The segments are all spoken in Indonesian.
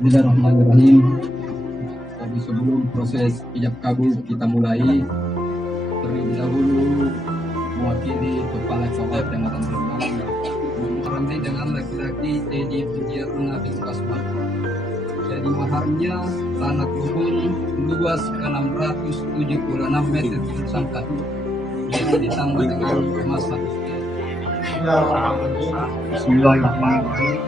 Bismillahirrahmanirrahim. Tapi sebelum proses ijab kabul kita mulai, terlebih dahulu mewakili kepala cabang Kecamatan Rembang meramai dengan laki-laki Teddy Pujiatuna bin Kasmat. Jadi maharnya tanah kebun luas 676 meter bersangkat. Jadi ditambah dengan emas 1 gram. Bismillahirrahmanirrahim.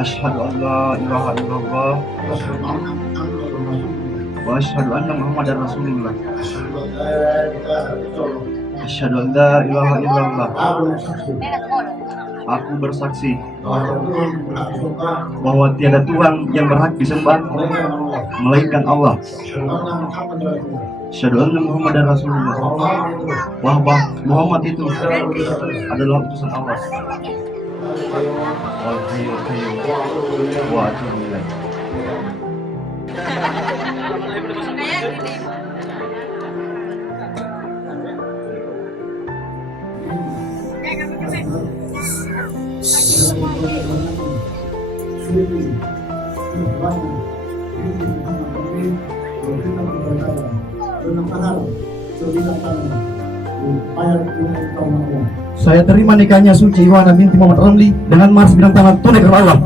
Asyhadu an la ilaha illallah wa asyhadu anna Muhammadar Rasulullah. Asyhadu an la ilaha illallah. Aku bersaksi bahwa tiada Tuhan yang berhak disembah melainkan Allah. Asyhadu anna Muhammadar Rasulullah. Bahwa Muhammad itu adalah utusan Allah. Wal hayyul qayyum wa atubu ilaih. Saya terima nikahnya Suci Iwana binti Muhammad Ramli dengan mas bintang tangan tunai kepada Allah.